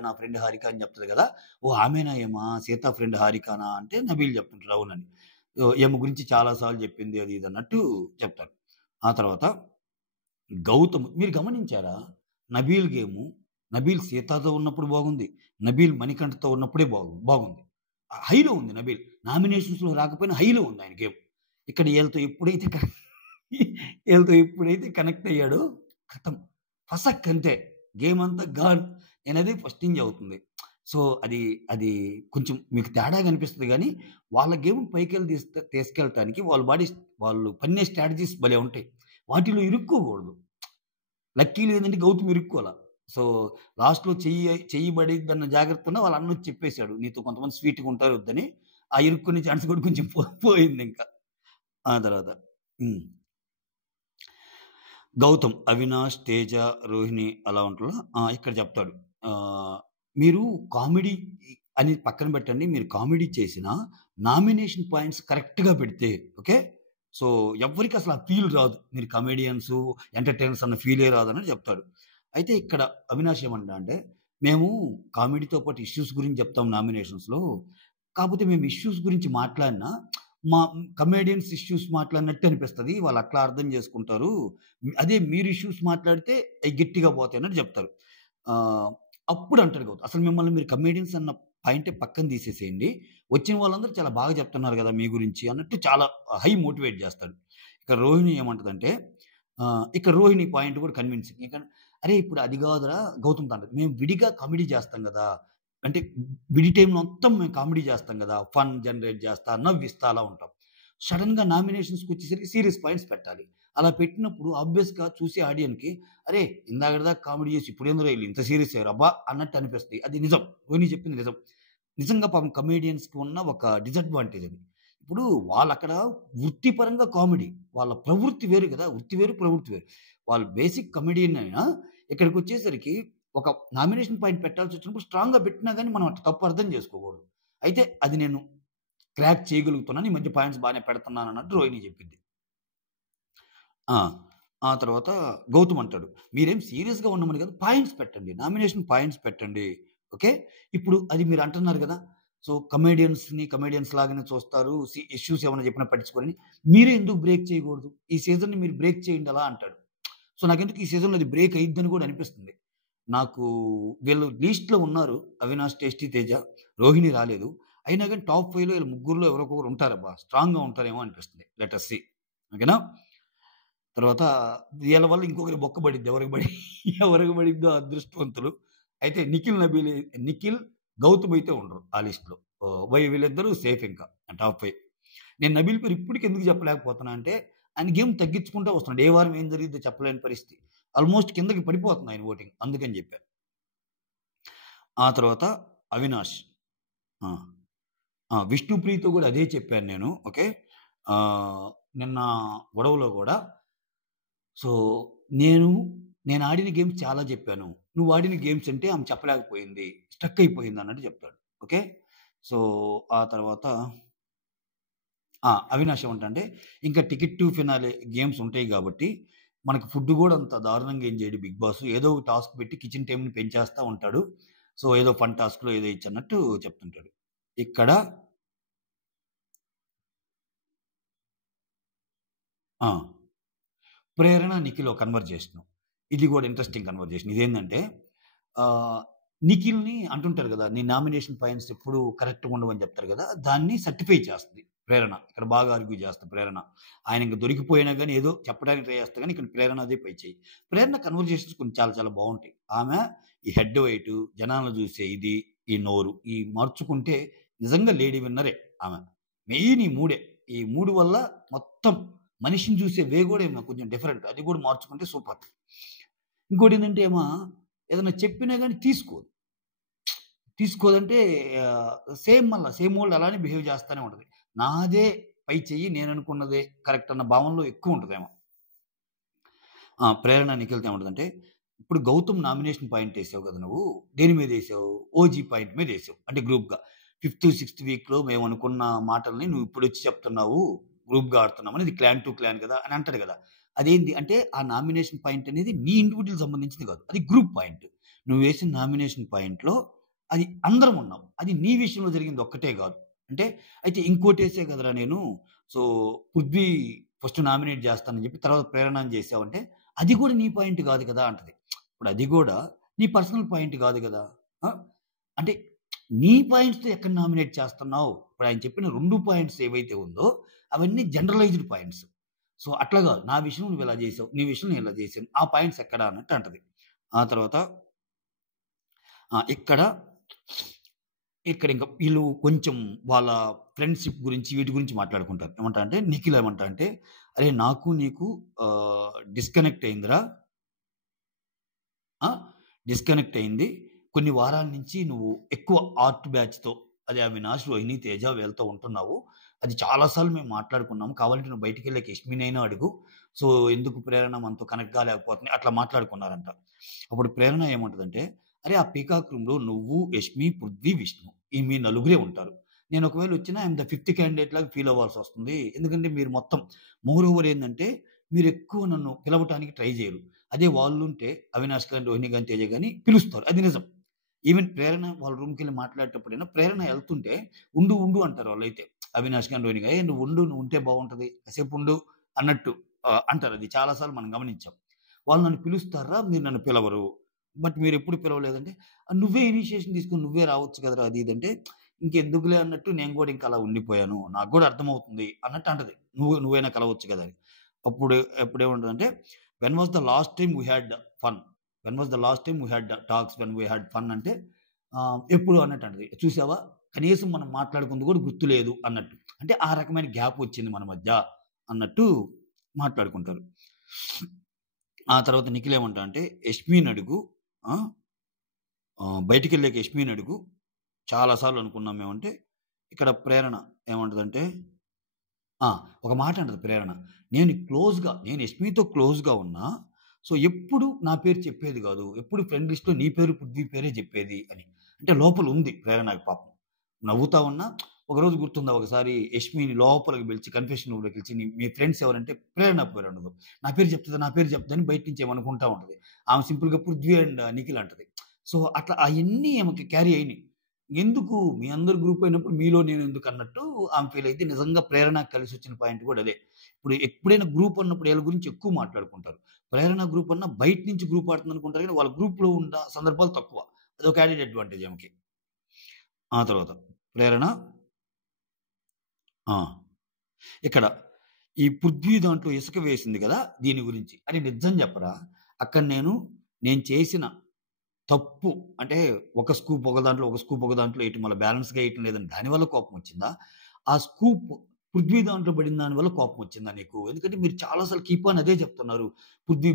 అని చెప్తది గదా! ఓహ్! ఆమేనా ఈమ సీత ఫ్రెండ్ హారికనా?" అంటే నబీల్ చెప్తుంటాడు అవునని. ఈమె గురించి చాలా సార్లు చెప్పింది అది ఇది అన్నట్టు చెప్తారు. ఆ తర్వాత గౌతమ్ మీరు గమనించారా? నబీల్ గేము, నబీల్ సీతతో ఉన్నప్పుడు బాగుంది. నబీల్ మణికంఠతో ఉన్నప్పుడే బాగుంది. హైలో ఉంది నబీల్. నామినేషన్స్‌లో రాకపోయినా హైలో ఉంది ఆయన గేమ్. ఇక్కడ ఈళ్ళతో ఎప్పుడైతే వీళ్ళతో ఎప్పుడైతే కనెక్ట్ అయ్యాడో ఖతం ఫసక్ అంతే గేమ్ అంతా గాన్ అనేది ఫస్ట్ నుంచి అవుతుంది. సో, అది అది కొంచెం మీకు తేడాగా అనిపిస్తది గానీ, వాళ్ళ గేమ్ పైకెళ్ళి తీసుకెళ్ళటానికి వాళ్ళు పన్నే స్ట్రాటజీస్ భలే ఉంటాయి. వాటిలో ఇరుక్కోకూడదు. లక్కీలో ఏందంటే గౌతమ్ ఇరుక్కోల. సో, లాస్ట్‌లో చెయ్యి పడిద్దన్న జాగ్రత్తలో వాళ్ళ అన్నొచ్చి చెప్పేసాడు. నీతో కొంతమంది స్వీట్‌గా ఉంటారు వద్దని. ఆ ఇరుక్కునే ఛాన్స్ కూడా కొంచెం పోయిందింక. ఆ తర్వాత. హ్మ్. గౌతమ్, అవినాష్, తేజ, రోహిణి అలా ఉంటారు. ఇక్కడ చెప్తాడు. ఆహ్, మీరు కామెడీ అని పక్కన పెట్టండి. మీరు కామెడీ చేసినా నామినేషన్ పాయింట్స్ కరెక్ట్‌గా పెడితే ఓకే. సో, ఎవ్వరికీ అసలు ఆ ఫీల్ రాదు. మీరు కమెడియన్సు, ఎంటర్‌టైనర్స్ అన్న ఫీలే రాదని చెప్తాడు. అయితే ఇక్కడ అవినాష్ ఏమంటాడంటే, మేము కామెడీతో పాటు ఇష్యూస్ గురించి చెప్తాం నామినేషన్స్‌లో. కాపోతే మేము ఇష్యూస్ గురించి మాట్లాడినా మా కమెడియన్స్ ఇష్యూస్ మాట్లాడినట్టు అనిపిస్తది. వాళ్ళు అట్లా అర్థం చేసుకుంటారు. అదే మీరు ఇష్యూస్ మాట్లాడితే అయి గట్టిగా పోతాయన్నట్టు చెప్తారు. ఆహ్, అప్పుడు అంటాడు గౌతమ్, "అసలు మిమ్మల్ని మీరు కమెడియన్స్ అన్న పాయింటే పక్కన తీసేసేయండి. వచ్చిన వాళ్ళందరూ చాలా బాగా చెప్తున్నారు గదా! మీ గురించి" అన్నట్టు చాలా హై మోటివేట్ చేస్తాడు. ఇక రోహిణి ఏమంటదంటే ఇక్కడ రోహిణి పాయింట్ కూడా కన్విన్సింగ్. "అరేయ్! ఇప్పుడు అది కాదురా" గౌతమ్‌తో అంటది. "మేము విడిగా కామెడీ చేస్తాం గదా! అంటే విడి టైమ్‌లో మొత్తం మేము కామెడీ చేస్తాం గదా! ఫన్ జనరేట్ చేస్తా, నవ్విస్తా అలా ఉంటాం. సడెన్‌గా నామినేషన్స్‌కొచ్చేసరికి సీరియస్ పాయింట్స్ పెట్టాలి. అలా పెట్టినప్పుడు ఆబ్వియస్‌గా చూసే ఆడియన్స్‌కి అరే! ఇందాకటి దాకా కామెడీ చేసి ఇప్పుడేందిరా ఈళ్ళు ఇంత సీరియస్ అయ్యారు అబ్బా! అన్నట్టు అనిపిస్తది. అది నిజం. రోహిణి చెప్పింది నిజం. నిజంగా పాపం కమెడియన్స్‌కి ఉన్న ఒక డిసడ్వాంటేజ్ అది. ఇప్పుడు వాళ్ళక్కడ వృత్తిపరంగా కామెడీ. వాళ్ళ ప్రవృత్తి వేరు గదా! వృత్తి వేరు, ప్రవృత్తి వేరు. వాళ్ళు బేసిక్ కమెడియన్ అయినా ఇక్కడికొచ్చేసరికి ఒక నామినేషన్ పాయింట్ పెట్టాల్సొచ్చినప్పుడు స్ట్రాంగ్‌గా పెట్టినా గాని మనం అట్లా తప్పు అర్థం చేసుకోకూడదు. అయితే అది నేను క్రాక్ చేయగలుగుతున్నాను. ఈ మధ్య పాయింట్స్ బానే పెడుతున్నానన్నట్టు రోహిణి చెప్పిద్ది. ఆ! ఆ తర్వాత గౌతమ్ అంటాడు. మీరేం సీరియస్‌గా ఉండమని కాదు. పాయింట్స్ పెట్టండి. నామినేషన్ పాయింట్స్ పెట్టండి. ఓకే. ఇప్పుడు అది మీరు అంటున్నారు గదా! సో, కమెడియన్స్ లాగానే చూస్తారు. ఇష్యూస్ ఏమైనా చెప్పినా పట్టించుకోరని. మీరే ఎందుకు బ్రేక్ చేయకూడదు? ఈ సీజన్‌ని మీరు బ్రేక్ చేయండి అలా అంటాడు. సో, నాకెందుకు ఈ సీజన్‌లో అది బ్రేక్ అయ్యిద్దని కూడా అనిపిస్తుంది. నాకు వీళ్ళు లీస్ట్‌లో ఉన్నారు. అవినాష్, టేస్టీ, తేజ. రోహిణి రాలేదు. అయినా గాని టాప్ 5లో వీళ్ళ ముగ్గురులో ఎవరో ఒకరు ఉంటారబ్బా! స్ట్రాంగ్‌గా ఉంటారేమో అనిపిస్తుంది. Let us see. ఓకేనా? తర్వాత వీళ్ళ వల్ల ఇంకొకరికి బొక్క పడిద్ది. ఎవరికి పడిద్దో అదృష్టవంతులు. అయితే నిఖిల్, గౌతమ్ అయితే ఉండరు ఆ లిస్ట్‌లో. వీళ్ళిద్దరూ సేఫ్ ఇంకా టాప్ 5. నేను నబీల్ పేరు ఇప్పటికి ఎందుకు చెప్పలేకపోతున్నా అంటే, ఆయన గేమ్ తగ్గించుకుంటా వస్తున్నాడు. ఏ వారం ఏం జరిగిద్దో చెప్పలేని పరిస్థితి. ఆల్‌మోస్ట్ కిందకి పడిపోతుంది ఆయన ఓటింగ్. అందుకని చెప్పా. ఆ తర్వాత అవినాష్. ఆ! ఆ! విష్ణుప్రియతో కూడా అదే చెప్పాను నేను. ఓకే. ఆహ్, నిన్న గొడవలో గూడా సో, నేను నేనాడిన గేమ్స్ చాలా జెప్పాను. నువ్వాడిన గేమ్స్ అంటే ఆమె చెప్పలేకపోయింది. స్ట్రక్ అయిపోయిందన్నట్టు చెప్తాడు. ఓకే. సో, ఆ తర్వాత అవినాష్ ఏమంటాడంటే, ఇంకా టికెట్ టు ఫినాలే గేమ్స్ ఉంటాయి గాబట్టి, మనకి ఫుడ్ గూడా అంత దారుణంగా ఏం జేయడు బిగ్ బాస్. ఏదో ఒక టాస్క్ పెట్టి కిచెన్ టైమ్‌ని పెంచేస్తా ఉంటాడు. సో, ఏదో ఫన్ టాస్క్‌లో ఏదో ఇచ్చన్నట్టు చెప్తుంటాడు. ఇక్కడ ఆ! ప్రేరణ, నిఖిల్ ఒక కన్వర్జేషను. ఇది గూడా ఇంట్రెస్టింగ్ కన్వర్జేషన్. ఇదేందంటే నిఖిల్‌ని అంటుంటారు గదా! నీ నామినేషన్ పాయింట్స్ ఎప్పుడు కరెక్ట్‌గా ఉండవని చెప్తారు గదా! దాన్ని సర్టిఫై చేస్తది ప్రేరణ. ఇక్కడ బాగా ఆర్గ్యూ చేస్తది ప్రేరణ. ఆయన ఇంక దొరికిపోయినా గాని ఏదో చెప్పడానికి ట్రై చేస్తా గాని ఇక్కడ ప్రేరణ అదే పై చెయ్యి. ప్రేరణ కన్వర్జేషన్స్ కొన్ని చాలా చాలా బావుంటాయి. ఆమె ఈ హెడ్ వెయిటు, జనాలను జూసే ఇది, ఈ నోరు ఈ మార్చుకుంటే నిజంగా లేడీ విన్నరే ఆమె. మెయిన్ ఈ మూడే. ఈ 3 వల్ల మొత్తం మనిషిని చూసే వే గూడా ఏమో కొంచెం డిఫరెంట్. అది గూడా మార్చుకుంటే సూపర్. ఇంకోటేంటంటే ఏదైనా చెప్పినా గాని తీసుకోదు. తీసుకోదంటే ఆహ్, సేమ్ ఓల్డ్ అలానే బిహేవ్ చేస్తానే ఉంటది. నాదే పై చెయ్యి నేననుకున్నదే కరెక్ట్ అన్న భావనలో ఎక్కువుంటదేమో. ప్రేరణ నిఖిల్‌తో ఏమంటదంటే, ఇప్పుడు గౌతమ్ నామినేషన్ పాయింట్ ఏసావు గదా నువ్వు. దేని మీదేసావు? OG point మీదేసావు. అంటే గ్రూప్‌గా. ఫిఫ్త్, సిక్స్త్ వీక్‌లో మేమనుకున్న మాటల్ని నువ్వు ఇప్పుడొచ్చి చెప్తున్నావు. గ్రూప్‌గా ఆడుతున్నామని ఇది క్లాన్ టు క్లాన్ గదా! అని అంటాడు గదా! అదేంది అంటే ఆ నామినేషన్ పాయింట్ అనేది నీ ఇండివిడ్యువల్ సంబంధించింది గాదు. అది గ్రూప్ పాయింట్. నువ్వేసిన నామినేషన్ పాయింట్‌లో అది అందరం ఉన్నాం. అది నీ విషయంలో జరిగింది ఒక్కటే గాదు. అంటే అయితే ఇంకోటేసా గదరా నేను. సో, పృథ్వీ ఫస్ట్ నామినేట్ జేస్తానని జెప్పి తర్వాత ప్రేరణని జేసావంటే అది గూడా నీ పాయింట్ గాదు కదా! అంటది. ఇప్పుడు అది గూడా నీ పర్సనల్ పాయింట్ గాదు గదా! ఆ! అంటే నీ పాయింట్స్‌తో ఎక్కడ నామినేట్ చేస్తున్నావు? ఇప్పుడు ఆయన చెప్పిన 2 పాయింట్స్ ఏవైతే ఉందో అవన్నీ జనరలైజ్డ్ పాయింట్స్. సో, అట్లా గాదు. నా విషయంలో నువ్విలా జేసావు. నీ విషయంలో నేనిలా జేశాను. ఆ పాయింట్స్ ఎక్కడ అన్నట్టు అంటది. ఆ తర్వాత ఇక్కడ, ఇక్కడింక ఈళ్ళు కొంచెం వాళ్ళ ఫ్రెండ్‌షిప్ గురించి, వీటి గురించి మాట్లాడుకుంటారు. ఏమంటారంటే, నిఖిల్ ఏమంటాడంటే, "అరేయ్! నాకు నీకు డిస్కనెక్ట్ అయిందిరా. ఆ! డిస్కనెక్ట్ అయింది. కొన్ని వారాల నుంచి నువ్వు ఎక్కువ ఆర్ట్ బ్యాచ్‌తో అదే అవినాష్, రోహిణి, తేజ వీళ్ళతో ఉంటున్నావు. అది చాలా సార్లు మేము మాట్లాడుకున్నాము. కావాలంటే నువ్వు బయటికెళ్ళాక యష్మినైనా అడుగు. సో, ఎందుకు ప్రేరణ మనతో కనెక్ట్ కాలేకపోతుంది" అట్లా మాట్లాడుకున్నారంట. అప్పుడు ప్రేరణ ఏమంటదంటే, "అరే! ఆ పీకాక్ రూమ్‌లో నువ్వు, యష్మి, పృథ్వీ, విష్ణు మీ నలుగురే ఉంటారు. నేను ఒకవేళ వచ్చినా I am the fifth candidate లాగా ఫీల్ అవ్వాల్సొస్తుంది. ఎందుకంటే మీరు మొత్తం మోర్ ఓవర్ ఏందంటే మీరెక్కువ నన్ను పిలవటానికి ట్రై చేయరు. అదే వాళ్ళుంటే అవినాష్ గాని, రోహిణి గాని, తేజ గాని పిలుస్తారు. అది నిజం. ఈవెన్ ప్రేరణ వాళ్ళ రూమ్‌కెళ్ళి మాట్లాడేటప్పుడైనా ప్రేరణ ఎళ్తుంటే ఉండు, ఉండు అంటారు వాళ్ళైతే. అవినాష్ గాని, రోహిణి గాని, "ఏయ్! నువ్వు ఉండు. నువ్వు ఉంటే బావుంటది. కాసేపు ఉండు" అన్నట్టు అంటారు. అది చాలా సార్లు మనం గమనించాం. వాళ్ళు నన్ను పిలుస్తార్రా, మీరు నన్ను పిలవరు. బట్ మీరెప్పుడు పిలవలేదంటే, "నువ్వే ఇనిషియేషన్ తీసుకొని నువ్వే రావచ్చు కదరా!" అది ఇది అంటే, ఇంకెందుకులే అన్నట్టు నేను గూడా ఇంక అలా ఉండిపోయాను. నాకు గూడా అర్థమవుతుంది అన్నట్టు అంటది. నువ్వైనా కలవచ్చు కదా! అని. అప్పుడు అప్పుడేమంటదంటే, "when was the last time we had fun? When was the last time we had talks when we had fun" అంటే ఎప్పుడు అన్నట్టు అంటది. చూసావా కనీసం మనం మాట్లాడుకుంది కూడా గుర్తులేదు అన్నట్టు. అంటే ఆ రకమైన గ్యాప్ వచ్చింది మన మధ్య అన్నట్టు మాట్లాడుకుంటారు. ఆ తర్వాత నిఖిల్ ఏమంటాడంటే, "యష్మిని అడుగు. ఆ! బయటికెళ్ళాక యష్మిని అడుగు. చాలా సార్లు అనుకున్నాం మేమంటే" ఇక్కడ ప్రేరణ ఏమంటదంటే ఆ! ఒక మాట అంటది ప్రేరణ. నేను యష్మితో క్లోజ్‌గా ఉన్నా. సో, ఎప్పుడు నా పేరు చెప్పేది గాదు. ఎప్పుడు ఫ్రెండ్ లిస్ట్‌లో నీ పేరు, పృథ్వీ పేరే జెప్పేది అని. అంటే లోపల ఉంది ప్రేరణకి పాపం. నవ్వుతా ఉన్నా ఒకరోజు గుర్తుందా ఒకసారి యష్మిని లోపలికి పిలిచి కన్ఫెషన్ రూమ్‌లోకి పిలిచి మీ ఫ్రెండ్స్ ఎవరంటే ప్రేరణ పేరు అనదు. నా పేరు చెప్తదా అని బయట నుంచి ఏమనుకుంటా ఉంటది. ఆమె సింపుల్‌గా పృథ్వీ అండ్ నిఖిల్ అంటది. సో, అట్లా అయన్నీ ఆమెకి క్యారీ అయినియి. ఎందుకు మీ అందరు గ్రూప్ అయినప్పుడు మీలో నేనెందుకన్నట్టు ఆమె ఫీల్ అయితే నిజంగా ప్రేరణ కలిసొచ్చిన పాయింట్ కూడా అదే. ఇప్పుడు ఎప్పుడైనా గ్రూప్ అన్నప్పుడు ఈళ్ళ గురించి ఎక్కువ మాట్లాడుకుంటారు. ప్రేరణ గ్రూప్ అన్నా బయట నుంచి గ్రూప్ ఆడుతుందనుకుంటారు గానీ వాళ్ళ గ్రూప్‌లో ఉన్న సందర్భాలు తక్కువ. అదొక యాడెడ్ అడ్వాంటేజ్ ఆమెకి. ఆ తర్వాత ప్రేరణ ఆ! ఇక్కడ ఈ పృథ్వీ దాంట్లో ఇసుక వేసింది గదా! దీని గురించి. అరె నిజం చెప్పరా? అక్కడ నేను చేసిన తప్పు అంటే ఒక స్కూప్ ఒక దాంట్లో, ఒక స్కూప్ ఒక దాంట్లో ఎయటం వల్ల బ్యాలెన్స్‌గా ఎయటం లేదని దాని వల్ల కోపమొచ్చిందా? ఆ స్కూప్ పృథ్వీ దాంట్లో పడిన దాని వల్ల కోపమొచ్చిందా నీకు? ఎందుకంటే మీరు చాలా సార్లు కీప్ ఆన్ అదే చెప్తున్నారు. పృథ్వీ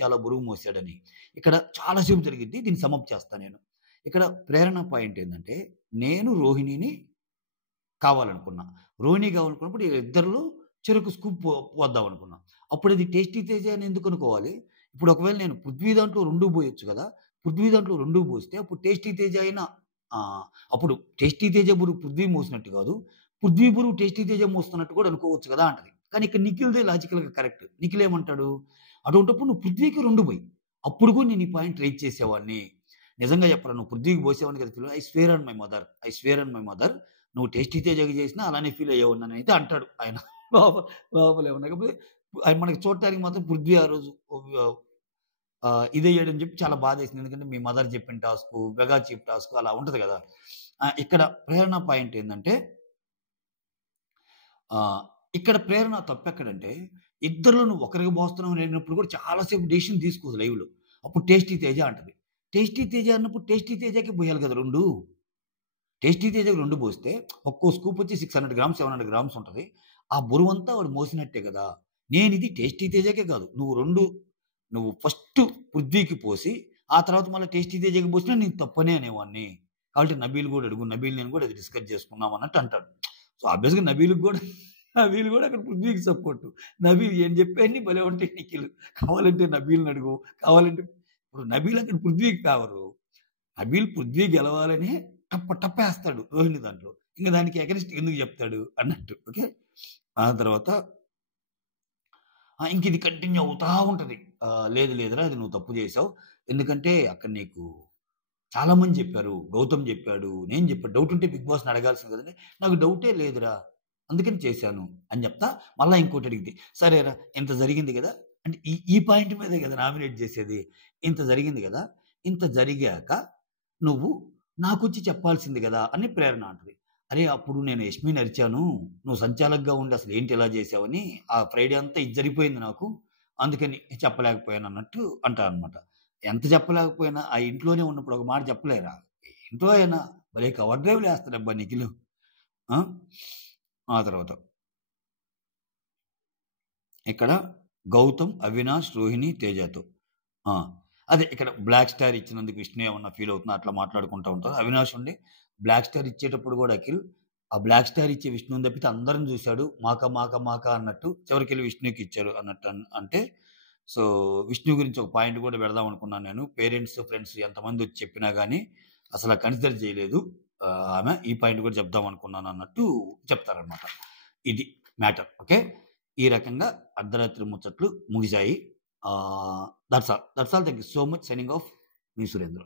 చాలా బరువు మోసాడని. ఇక్కడ చాలా సేపు జరిగిద్ది. దీన్ని సమ్ అప్ చేస్తా నేను. ఇక్కడ ప్రేరణ పాయింట్ ఏందంటే, నేను రోహిణిని కావాలనుకున్నా. రోహిణి కావాలనుకున్నప్పుడు ఇద్దరిలో చెరొక స్కూప్ పోద్దామనుకున్నా. అప్పుడది టేస్టీ తేజ అని ఎందుకనుకోవాలి? ఇప్పుడు ఒకవేళ నేను పృథ్వీ దాంట్లో 2 పోయొచ్చు గదా! పృథ్వీ దాంట్లో 2 పోస్తే అప్పుడు టేస్టీ తేజ అయినా అప్పుడు టేస్టీ తేజ బరువు పృథ్వీ మోసినట్టు గాదు. పృథ్వీ బరువు టేస్టీ తేజ మోస్తున్నట్టు కూడా అనుకోవచ్చు గదా! అంటది. కానీ ఇక్కడ నిఖిల్‌దే లాజికల్‌గా కరెక్ట్. నిఖిల్ ఏమంటాడు? అటువంటప్పుడు నువ్వు పృథ్వీకి 2 బొయి. అప్పుడు కూడా నేను ఈ పాయింట్ రైజ్ చేసేవాడిని. నిజంగా చెప్పరా నువ్వు పృథ్వీకి పోసేవాడిని కదా! I swear on my mother నువ్వు టేస్టీ తేజకి చేసినా అలానే ఫీల్ అయ్యేవాడిననైతే అంటాడు ఆయన. లోపల లోపలేమో కాకపోతే మనకి చూడటానికి మాత్రం పృథ్వీ ఆ రోజు ఇదయ్యాడని చెప్పి చాలా బాధేసింది. ఎందుకంటే మీ మదర్ చెప్పిన టాస్కు, మెగా చీఫ్ టాస్కు అలా ఉంటది కదా! ఇక్కడ ప్రేరణ పాయింట్ ఏందంటే ఆహ్, ఇక్కడ ప్రేరణ తప్పెక్కడంటే ఇద్దరిలో నువ్వు ఒకరికి పోస్తున్నావు అన్నప్పుడు కూడా చాలా సేపు డెసిషన్ తీసుకోదు లైవ్‌లో. అప్పుడు టేస్టీ తేజ అంటది. టేస్టీ తేజ అన్నప్పుడు టేస్టీ తేజకే పోయాలి కదా 2. టేస్టీ తేజకి 2 పోస్తే ఒక్కో స్కూప్ వచ్చి 600 గ్రామ్స్, 700 గ్రామ్స్ ఉంటది. ఆ బరువంతా వాడు మోసినట్టే గదా! నేనిది టేస్టీ తేజకే కాదు. నువ్వు ఫస్ట్ పృథ్వీకి పోసి, ఆ తర్వాత మళ్ళా టేస్టీ తేజకి పోసినా నేను తప్పనే అనేవాడిని. కాబట్టి నబీల్ గూడా అడుగు. నబీల్ నేను గూడా అది డిస్కస్ చేసుకుందాం అన్నట్టు అంటాడు. సో, ఆబ్వియస్‌గా నబీల్ గూడా అక్కడ పృథ్వీకి సపోర్టు. నబీల్ ఈయన చెప్పేయన్నీ భలే ఉంటాయి నిఖిల్. కావాలంటే నబీల్‌ని అడుగు. కావాలంటే ఇప్పుడు నబీల్ అక్కడ పృథ్వీకి ఫేవరు. నబీల్ పృథ్వీ గెలవాలనే టప్పేస్తాడు రోహిణి దాంట్లో. ఇంక దానికి ఎగనెస్ట్ ఎందుకు చెప్తాడు అన్నట్టు. ఓకే. ఆ తర్వాత ఇంకిది కంటిన్యూ అవుతా ఉంటది. లేదు లేదురా అది నువ్వు తప్పు చేశావు. ఎందుకంటే అక్కడ నీకు చాలా మంది చెప్పారు. గౌతమ్ చెప్పాడు. నేను చెప్పా. డౌట్ ఉంటే బిగ్ బాస్‌ని అడగాల్సింది కదండీ. నాకు డౌటే లేదురా. అందుకని చేశాను అని చెప్తా. మళ్ళా ఇంకోటి అడిగిద్ది. సరేరా ఇంత జరిగింది గదా! అంటే ఈ ఈ పాయింట్ మీదే గదా నామినేట్ చేసేది. ఇంత జరిగింది గదా! ఇంత జరిగాక నువ్వు నాకొచ్చి చెప్పాల్సింది గదా! అని ప్రేరణ అంటది. అరే! అప్పుడు నేను యష్మిని అరిచాను. నువ్వు సంచాలకుగా ఉండి అసలు ఏంటి ఇలా చేశావని ఆ ఫ్రైడే అంతా ఇది జరిగిపోయింది నాకు. అందుకని చెప్పలేకపోయానన్నట్టు అంటారనమాట. ఎంత చెప్పలేకపోయినా ఆ ఇంట్లోనే ఉన్నప్పుడు ఒక మాట చెప్పలేరా? ఏంటో ఆయన భలే కవర్ డ్రైవ్‌లేస్తాడబ్బా నిఖిలు. ఆ! ఆ తర్వాత ఇక్కడ 'గౌతమ్, అవినాష్, రోహిణి, తేజతో' ఆ! అదే ఇక్కడ బ్లాక్ స్టార్ ఇచ్చినందుకు విష్ణు ఏమన్నా ఫీల్ అవుతున్నా అట్లా మాట్లాడుకుంటా ఉంటారు. అవినాష్ ఉండి బ్లాక్ స్టార్ ఇచ్చేటప్పుడు గూడా అఖిల్ ఆ బ్లాక్ స్టార్ ఇచ్చే విష్ణుని తప్పితే అందరిని చూసాడు. మాక అన్నట్టు చివరికెళ్ళి విష్ణుకి ఇచ్చారు అన్నట్టు అంటే సో, విష్ణు గురించి ఒక పాయింట్ గూడా పెడదాం అనుకున్నాను నేను. పేరెంట్స్, ఫ్రెండ్స్ ఎంతమందొచ్చి చెప్పినా గాని అసల కన్సిడర్ చేయలేదు. ఆమె ఈ పాయింట్ కూడా చెప్దాం అనుకున్నాను అన్నట్టు చెప్తారనమాట. ఇది మ్యాటర్. ఓకే. ఈ రకంగా అర్ధరాత్రి ముచ్చట్లు ముగిశాయి. That's all. Thank you so much. Signing off. Me Surendra.